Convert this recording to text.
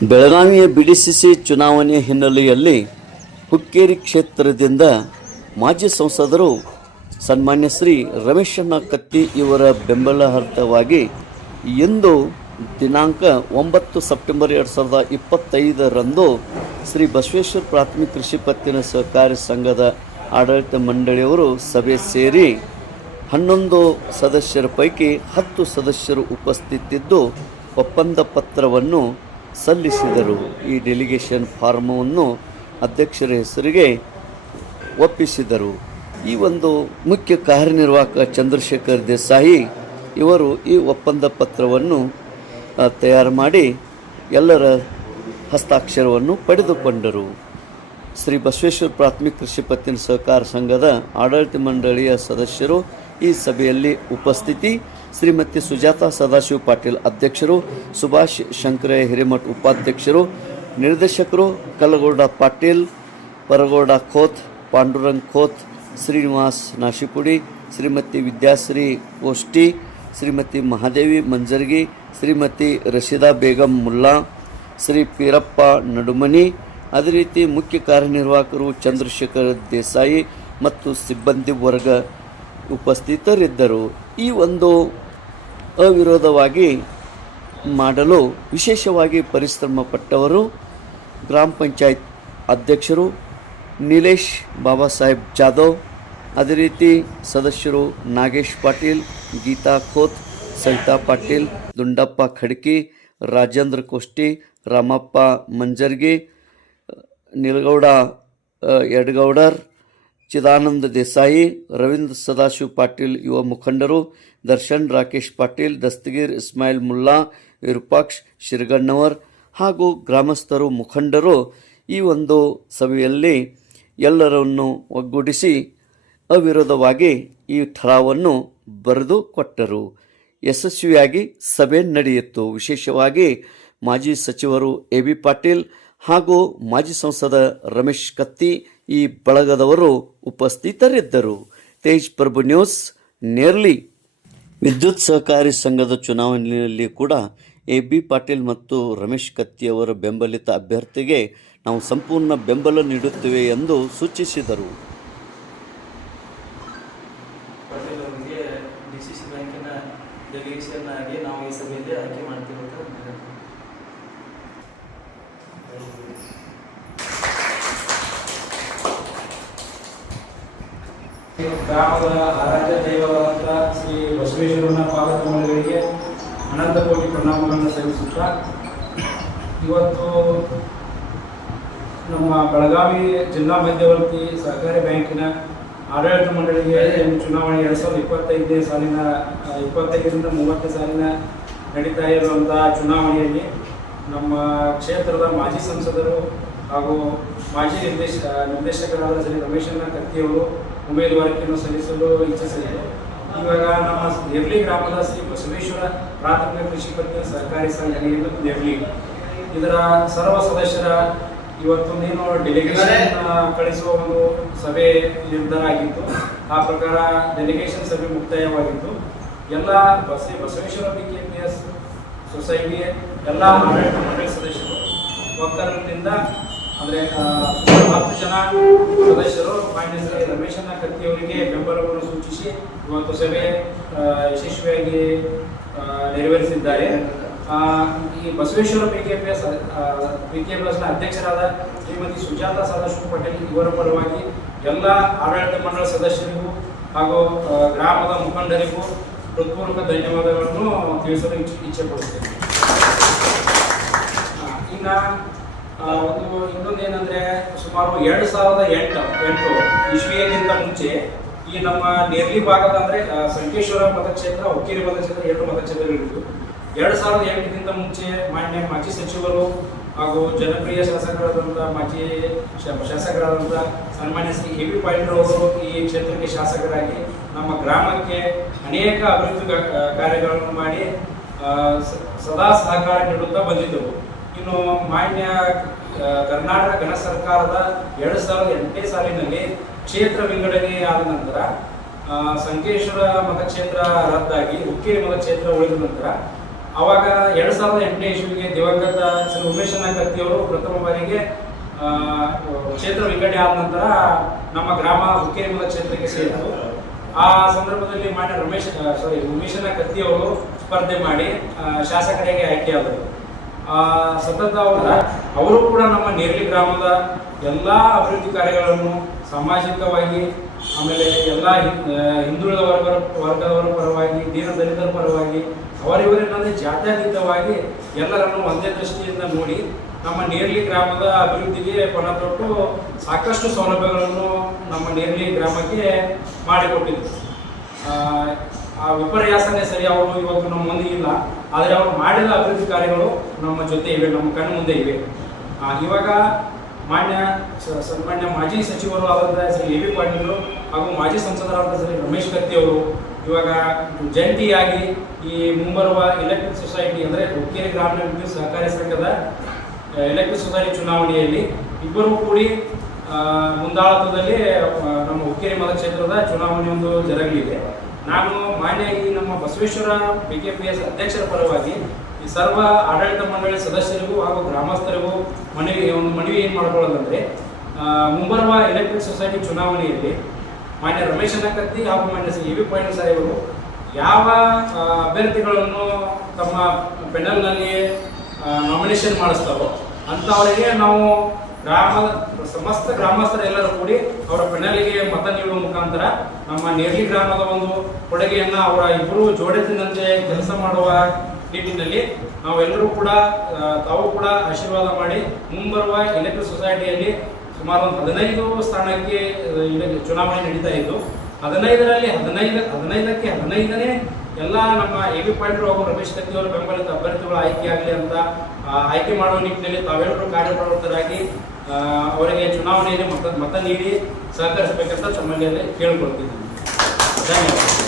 ಬೆಳಗಾವಿಯ ಬಿಡಿಸಿಸಿ ಚುನಾವಣೆಯ ಹಿನ್ನೆಲೆಯಲ್ಲಿ ಹುಕ್ಕೇರಿ ಕ್ಷೇತ್ರದಿಂದ ಮಾಜಿ ಸಂಸದರು ಸನ್ಮಾನ್ಯ ಶ್ರೀ ರಮೇಶಣ್ಣ ಕತ್ತಿ ಇವರ ಬೆಂಬಲಾರ್ಥವಾಗಿ ಇಂದು ದಿನಾಂಕ ಒಂಬತ್ತು ಸೆಪ್ಟೆಂಬರ್ ಎರಡು ಸಾವಿರದ ಇಪ್ಪತ್ತೈದರಂದು ಶ್ರೀ ಬಸವೇಶ್ವರ ಪ್ರಾಥಮಿಕ ಕೃಷಿ ಪತ್ತಿನ ಸಹಕಾರಿ ಸಂಘದ ಆಡಳಿತ ಮಂಡಳಿಯವರು ಸಭೆ ಸೇರಿ ಹನ್ನೊಂದು ಸದಸ್ಯರ ಪೈಕಿ ಹತ್ತು ಸದಸ್ಯರು ಉಪಸ್ಥಿತಿದ್ದು ಒಪ್ಪಂದ ಪತ್ರವನ್ನು ಸಲ್ಲಿಸಿದರು. ಈ ಡೆಲಿಗೇಷನ್ ಫಾರ್ಮವನ್ನು ಅಧ್ಯಕ್ಷರ ಹೆಸರಿಗೆ ಒಪ್ಪಿಸಿದರು. ಈ ಒಂದು ಮುಖ್ಯ ಕಾರ್ಯನಿರ್ವಾಹಕ ಚಂದ್ರಶೇಖರ್ ದೇಸಾಯಿ ಇವರು ಈ ಒಪ್ಪಂದ ಪತ್ರವನ್ನು ತಯಾರು ಮಾಡಿ ಎಲ್ಲರ ಹಸ್ತಾಕ್ಷರವನ್ನು ಪಡೆದುಕೊಂಡರು. ಶ್ರೀ ಬಸವೇಶ್ವರ ಪ್ರಾಥಮಿಕ ಕೃಷಿ ಪತ್ತಿನ ಸಹಕಾರ ಸಂಘದ ಆಡಳಿತ ಮಂಡಳಿಯ ಸದಸ್ಯರು ಈ ಸಭೆಯಲ್ಲಿ ಉಪಸ್ಥಿತಿ ಶ್ರೀಮತಿ ಸುಜಾತಾ ಸದಾಶಿವ ಪಾಟೀಲ್ ಅಧ್ಯಕ್ಷರು, ಸುಭಾಷ್ ಶಂಕರ ಹಿರೇಮಠ್ ಉಪಾಧ್ಯಕ್ಷರು, ನಿರ್ದೇಶಕರು ಕಲ್ಲಗೌಡ ಪಾಟೀಲ್, ಪರಗೌಡ ಖೋತ್ ಪಾಂಡುರಂಗ್ ಖೋತ್ ಶ್ರೀನಿವಾಸ್ ನಾಶಿಪುಡಿ, ಶ್ರೀಮತಿ ವಿದ್ಯಾಶ್ರೀ ಗೋಷ್ಠಿ, ಶ್ರೀಮತಿ ಮಹಾದೇವಿ ಮಂಜರ್ಗಿ, ಶ್ರೀಮತಿ ರಶೀದಾ ಬೇಗಂ ಮುಲ್ಲಾ, ಶ್ರೀ ಪೀರಪ್ಪ ನಡುಮನಿ, ಅದೇ ರೀತಿ ಮುಖ್ಯ ಕಾರ್ಯನಿರ್ವಾಹಕರು ಚಂದ್ರಶೇಖರ್ ದೇಸಾಯಿ ಮತ್ತು ಸಿಬ್ಬಂದಿ ವರ್ಗ ಉಪಸ್ಥಿತರಿದ್ದರು. ಈ ಒಂದು ಅವಿರೋಧವಾಗಿ ಮಾಡಲು ವಿಶೇಷವಾಗಿ ಪರಿಶ್ರಮ ಪಟ್ಟವರು ಗ್ರಾಮ ಪಂಚಾಯತ್ ಅಧ್ಯಕ್ಷರು ನಿಲೇಶ್ ಬಾಬಾ ಸಾಹೇಬ್ ಜಾಧವ್, ಅದೇ ರೀತಿ ಸದಸ್ಯರು ನಾಗೇಶ್ ಪಾಟೀಲ್, ಗೀತಾ ಖೋತ್ ಸವಿತಾ ಪಾಟೀಲ್, ದುಂಡಪ್ಪ ಖಡ್ಕಿ ರಾಜೇಂದ್ರ ಕೋಷ್ಟಿ, ರಾಮಪ್ಪ ಮಂಜರ್ಗಿ, ನಿಲಗೌಡ ಯಡ್ಗೌಡರ್ ಚಿದಾನಂದ ದೇಸಾಯಿ, ರವೀಂದ್ರ ಸದಾಶಿವ ಪಾಟೀಲ್ ಯುವ ಮುಖಂಡರು, ದರ್ಶನ್ ರಾಕೇಶ್ ಪಾಟೀಲ್, ದಸ್ತಗೀರ್ ಇಸ್ಮಾಯಿಲ್ ಮುಲ್ಲಾ, ವಿರೂಪಾಕ್ಷ್ ಶಿರಗಣ್ಣವರ್ ಹಾಗೂ ಗ್ರಾಮಸ್ಥರು ಮುಖಂಡರು ಈ ಒಂದು ಸಭೆಯಲ್ಲಿ ಎಲ್ಲರನ್ನು ಒಗ್ಗೂಡಿಸಿ ಅವಿರೋಧವಾಗಿ ಈ ಠರಾವನ್ನು ಬರೆದು ಕೊಟ್ಟರು. ಯಶಸ್ವಿಯಾಗಿ ಸಭೆ ನಡೆಯಿತು. ವಿಶೇಷವಾಗಿ ಮಾಜಿ ಸಚಿವರು ಎ ಬಿ ಪಾಟೀಲ್ ಹಾಗೂ ಮಾಜಿ ಸಂಸದ ರಮೇಶ್ ಕತ್ತಿ ಈ ಬಳಗದವರು ಉಪಸ್ಥಿತರಿದ್ದರು. ತೇಜ್ ಪ್ರಭು ನ್ಯೂಸ್, ನೇರ್ಲಿ. ವಿದ್ಯುತ್ ಸಹಕಾರಿ ಸಂಘದ ಚುನಾವಣೆಯಲ್ಲಿ ಕೂಡ ಎ ಬಿ ಪಾಟೀಲ್ ಮತ್ತು ರಮೇಶ್ ಕತ್ತಿಯವರ ಬೆಂಬಲಿತ ಅಭ್ಯರ್ಥಿಗೆ ನಾವು ಸಂಪೂರ್ಣ ಬೆಂಬಲ ನೀಡುತ್ತೇವೆ ಎಂದು ಸೂಚಿಸಿದರು ಪಾಟೀಲ್ ಅವರಿಗೆ ಡಿ ಸಿ ಸಿ ಬ್ಯಾಂಕಿನ ಡೆಲಿಗೇಷನ್ ಆಗಿ ನಾವು ಈ ಸಭೆಯಲ್ಲಿ ಆಯ್ಕೆ ಮಾಡ್ತೀವಿ ಅಂತ ಹೇಳಿದ್ರು. ಗ್ರಾಮದ ಆರಾಧ್ಯ ದೈವವಾದಂಥ ಶ್ರೀ ಬಸವೇಶ್ವರನ ಪಾದಕಮಲಗಳಿಗೆ ಅನಂತ ಕೋಟಿ ಪ್ರಣಾಮಗಳನ್ನು ಸಲ್ಲಿಸುತ್ತಾ, ಇವತ್ತು ನಮ್ಮ ಬೆಳಗಾವಿ ಜಿಲ್ಲಾ ಮಧ್ಯವರ್ತಿ ಸಹಕಾರಿ ಬ್ಯಾಂಕಿನ ಆಡಳಿತ ಮಂಡಳಿಗೆ ಚುನಾವಣೆ ಎರಡು ಸಾವಿರದ ಇಪ್ಪತ್ತೈದನೇ ಸಾಲಿನ ಇಪ್ಪತ್ತೈದರಿಂದ ಮೂವತ್ತನೇ ಸಾಲಿನ ನಡೀತಾ ಇರುವಂಥ ಚುನಾವಣೆಯಲ್ಲಿ ನಮ್ಮ ಕ್ಷೇತ್ರದ ಮಾಜಿ ಸಂಸದರು ಹಾಗೂ ಮಾಜಿ ನಿರ್ದೇಶ, ನಿರ್ದೇಶಕರಾದ ಶ್ರೀ ರಮೇಶಣ್ಣ ಕತ್ತಿಯವರು ಉಮೇದುವಾರಿಕೆಯನ್ನು ಸಲ್ಲಿಸಲು ಇಚ್ಛಿಸಿದೆ ಇವಾಗ ನಮ್ಮ ನೆರ್ಲಿ ಗ್ರಾಮದ ಶ್ರೀ ಬಸವೇಶ್ವರ ಪ್ರಾಥಮಿಕ ಕೃಷಿ ಪತ್ತಿನ ಸಹಕಾರಿ ಸಂಘ ನೆರ್ಲಿ ಇದರ ಸರ್ವ ಸದಸ್ಯರ ಇವತ್ತೊಂದೇನು ಡೆಲಿಗೇಷನ್ ಕಳಿಸುವ ಒಂದು ಸಭೆ ನಿರ್ಧಾರ ಆಗಿತ್ತು. ಆ ಪ್ರಕಾರ ಡೆಲಿಗೇಷನ್ ಸಭೆ ಮುಕ್ತಾಯವಾಗಿತ್ತು. ಎಲ್ಲ ಬಸೇ Basaveshwara B K P S society ಎಲ್ಲ ಆಡಳಿತ ಮಂಡಳಿ ಸದಸ್ಯರು ಒಕ್ಕಲಿನಿಂದ ಅಂದರೆ ಹತ್ತು ಜನ ಸದಸ್ಯರು ಮಾನ್ಯ ರಮೇಶನ ರಮೇಶಣ್ಣ ಕತ್ತಿ ಅವರಿಗೆ ಬೆಂಬಲವನ್ನು ಸೂಚಿಸಿ ಇವತ್ತು ಸಭೆ ಯಶಸ್ವಿಯಾಗಿ ನೆರವೇರಿಸಿದ್ದಾರೆ. ಈ Basaveshwara P K P S P K P ಎಸ್ನ ಅಧ್ಯಕ್ಷರಾದ ಶ್ರೀಮತಿ ಸುಜಾತ ಸದಾಶಿವ ಪಟೇಲ್ ಇವರ ಪರವಾಗಿ ಎಲ್ಲ ಆಡಳಿತ ಮಂಡಳ ಸದಸ್ಯರಿಗೂ ಹಾಗೂ ಗ್ರಾಮದ ಮುಖಂಡರಿಗೂ ಹೃತ್ಪೂರ್ವಕ ಧನ್ಯವಾದಗಳನ್ನು ತಿಳಿಸಲು ಇಚ್ಛೆ ಪಡುತ್ತೇನೆ ಇನ್ನು ಒಂದು ಇನ್ನೊಂದು ಏನಂದ್ರೆ ಸುಮಾರು ಎರಡು ಸಾವಿರದ ಎಂಟು ಎಂಟು ಇಸ್ವಿಯಕ್ಕಿಂತ ಮುಂಚೆ ಈ ನಮ್ಮ ನೇರ್ಲಿ ಭಾಗದ ಅಂದ್ರೆ ಸಂಕೇಶ್ವರ ಮತಕ್ಷೇತ್ರ, ಹುಕ್ಕೇರಿ ಮತಕ್ಷೇತ್ರ, ಎರಡು ಮತಕ್ಷೇತ್ರಗಳಿದ್ದು ಎರಡು ಸಾವಿರದ ಎಂಟಕ್ಕಿಂತ ಮುಂಚೆ ಮಾನ್ಯ ಮಾಜಿ ಸಚಿವರು ಹಾಗೂ ಜನಪ್ರಿಯ ಶಾಸಕರಾದಂಥ ಮಾಜಿ ಶಾಸಕರಾದಂಥ ಸನ್ಮಾನ್ಯ ಶ್ರೀ ಎ ಬಿ ಪಾಟೀಲ್ ಅವರು ಈ ಕ್ಷೇತ್ರಕ್ಕೆ ಶಾಸಕರಾಗಿ ನಮ್ಮ ಗ್ರಾಮಕ್ಕೆ ಅನೇಕ ಅಭಿವೃದ್ಧಿ ಕಾರ್ಯಗಳನ್ನು ಮಾಡಿ ಸದಾ ಸಹಕಾರ ನೀಡುತ್ತಾ ಬಂದಿದ್ದವು. ಇನ್ನು ಮಾನ್ಯ ಕರ್ನಾಟಕ ಗಣ ಸರ್ಕಾರದ ಎರಡು ಸಾವಿರದ ಎಂಟನೇ ಸಾಲಿನಲ್ಲಿ ಕ್ಷೇತ್ರ ವಿಂಗಡಣೆ ಆದ ನಂತರ ಸಂಕೇಶ್ವರ ಮತಕ್ಷೇತ್ರ ರದ್ದಾಗಿ ಹುಕ್ಕೇರಿ ಮತಕ್ಷೇತ್ರ ಉಳಿದ ನಂತರ, ಅವಾಗ ಎರಡು ಸಾವಿರದ ಎಂಟನೇ ಇಸ್ವಿಗೆ ದಿವಂಗತ ಶ್ರೀ ಉಮೇಶನ ಕತ್ತಿಯವರು ಪ್ರಥಮ ಬಾರಿಗೆ ಕ್ಷೇತ್ರ ವಿಂಗಡಣೆ ಆದ ನಂತರ ನಮ್ಮ ಗ್ರಾಮ ಉಕ್ಕೇರಿ ಕ್ಷೇತ್ರಕ್ಕೆ ಸೇರಿತು ಆ ಸಂದರ್ಭದಲ್ಲಿ ಮಾನ್ಯ ರಮೇಶ್ ಸಾರಿ ಉಮೇಶನ ಕತ್ತಿಯವರು ಸ್ಪರ್ಧೆ ಮಾಡಿ ಶಾಸಕರಿಗೆ ಆಯ್ಕೆಯಾದರು. ಸತತ ಅವರ ಅವರು ಕೂಡ ನಮ್ಮ ನೇರಳಿ ಗ್ರಾಮದ ಎಲ್ಲ ಅಭಿವೃದ್ಧಿ ಕಾರ್ಯಗಳನ್ನು ಸಾಮಾಜಿಕವಾಗಿ ಆಮೇಲೆ ಎಲ್ಲ ಹಿಂದುಳಿದ ವರ್ಗ ವರ್ಗದವರ ಪರವಾಗಿ ದೀನ ದಲಿತರ ಪರವಾಗಿ ಅವರಿವರೇನಾದ್ರೆ ಜಾತ್ಯತೀತವಾಗಿ ಎಲ್ಲರನ್ನು ಒಂದೇ ದೃಷ್ಟಿಯಿಂದ ನೋಡಿ ನಮ್ಮ ನೇರ್ಲಿ ಗ್ರಾಮದ ಅಭಿವೃದ್ಧಿಗೆ ಪಣ ತೊಟ್ಟು ಸಾಕಷ್ಟು ಸೌಲಭ್ಯಗಳನ್ನು ನಮ್ಮ ನೇರ್ಲಿ ಗ್ರಾಮಕ್ಕೆ ಮಾಡಿಕೊಟ್ಟಿದ್ರು. ಆ, ಆ ವಿಪರ್ಯಾಸನೆ ಸರಿ ಅವರು ಇವತ್ತು ನಮ್ಮ ಮುಂದೆ ಇಲ್ಲ. ಆದರೆ ಅವರು ಮಾಡಿದ ಅಭಿವೃದ್ಧಿ ಕಾರ್ಯಗಳು ನಮ್ಮ ಜೊತೆ ಇವೆ, ನಮ್ಮ ಕಣ್ಣು ಮುಂದೆ ಇವೆ. ಇವಾಗ ಮಾನ್ಯ ಸನ್ಮಾನ್ಯ ಮಾಜಿ ಸಚಿವರು ಆದಂಥ ಶ್ರೀ ಎ ವಿ ಪಾಟೀಲ್ ಹಾಗೂ ಮಾಜಿ ಸಂಸದರಾದ ಶ್ರೀ ರಮೇಶ್ ಕತ್ತಿ ಅವರು ಇವಾಗ ಜಂಟಿಯಾಗಿ ಈ ಮುಂಬರುವ ಎಲೆಕ್ಟ್ರಿಕ್ ಸೊಸೈಟಿ ಅಂದರೆ ಹುಕ್ಕೇರಿ ಗ್ರಾಮೀಣ ವಿದ್ಯುತ್ ಸಹಕಾರಿ ಸಂಘದ ಎಲೆಕ್ಟ್ರಿಕ್ ಸೊಸೈಟಿ ಚುನಾವಣೆಯಲ್ಲಿ ಇಬ್ಬರು ಕೂಡಿ ಮುಂದಾಳತ್ವದಲ್ಲಿ ನಮ್ಮ ಹುಕ್ಕೇರಿ ಮತಕ್ಷೇತ್ರದ ಚುನಾವಣೆ ಒಂದು ಜರಗಲಿದೆ. ನಾನು ಮಾನ್ಯ ಈ ನಮ್ಮ Basaveshwara B K P S ಅಧ್ಯಕ್ಷರ ಪರವಾಗಿ ಈ ಸರ್ವ ಆಡಳಿತ ಮಂಡಳಿ ಸದಸ್ಯರಿಗೂ ಹಾಗೂ ಗ್ರಾಮಸ್ಥರಿಗೂ ಮನವಿ, ಒಂದು ಮನವಿ ಏನು ಮಾಡ್ಕೊಳ್ಳೋದಂದ್ರೆ ಮುಂಬರುವ ಎಲೆಕ್ಟ್ರಿಕ್ ಸೊಸೈಟಿ ಚುನಾವಣೆಯಲ್ಲಿ ಮಾನ್ಯ ರಮೇಶ್ ಕತ್ತಿ ಹಾಗೂ ಮಾನ್ಯ ಎ ವಿ ಪಾಟೀಲ್ ಸಾಹೇಬರು ಯಾವ ಅಭ್ಯರ್ಥಿಗಳನ್ನು ತಮ್ಮ ಪೆನಲ್ನಲ್ಲಿ ನಾಮಿನೇಷನ್ ಮಾಡಿಸ್ತಾರೋ ಅಂಥವರಿಗೆ ನಾವು ಗ್ರಾಮದ ಸಮಸ್ತ ಗ್ರಾಮಸ್ಥರೆಲ್ಲರೂ ಕೂಡಿ ಅವರ ಪೆಣಲಿಗೆ ಮತ ನೀಡುವ ಮುಖಾಂತರ ನಮ್ಮ ನೇರ್ಲಿ ಗ್ರಾಮದ ಒಂದು ಕೊಡುಗೆಯನ್ನ ಅವರ ಇಬ್ಬರು ಜೋಡೆತಿನಂತೆ ಕೆಲಸ ಮಾಡುವ ನಿಟ್ಟಿನಲ್ಲಿ ನಾವೆಲ್ಲರೂ ಕೂಡ ತಾವು ಕೂಡ ಆಶೀರ್ವಾದ ಮಾಡಿ ಮುಂಬರುವ ಎಲೆಕ್ಟ್ರಿಕ್ ಸೊಸೈಟಿಯಲ್ಲಿ ಸುಮಾರು ಒಂದು ಹದಿನೈದು ಸ್ಥಾನಕ್ಕೆ ಚುನಾವಣೆ ನಡೀತಾ ಇದ್ದು, ಹದಿನೈದರಲ್ಲಿ ಹದಿನೈದು, ಹದಿನೈದಕ್ಕೆ ಹದಿನೈದನೇ ಎಲ್ಲ ನಮ್ಮ ಎ ಬಿ ಪಾಟೀಲ್ ಹಾಗೂ ರಮೇಶ್ ಕತ್ತಿ ಅವರ ಬೆಂಬಲಿತ ಅಭ್ಯರ್ಥಿಗಳು ಆಯ್ಕೆಯಾಗಲಿ ಅಂತ ಆಯ್ಕೆ ಮಾಡುವ ನಿಟ್ಟಿನಲ್ಲಿ ತಾವೆಲ್ಲರೂ ಕಾರ್ಯಪ್ರವೃತ್ತರಾಗಿ ಅವರಿಗೆ ಚುನಾವಣೆಯಲ್ಲಿ ಮತ ಮತ ನೀಡಿ ಸಹಕರಿಸಬೇಕಂತ ತಮ್ಮಲ್ಲಿ ಕೇಳಿಕೊಳ್ತಿದ್ದೀನಿ. ಧನ್ಯವಾದ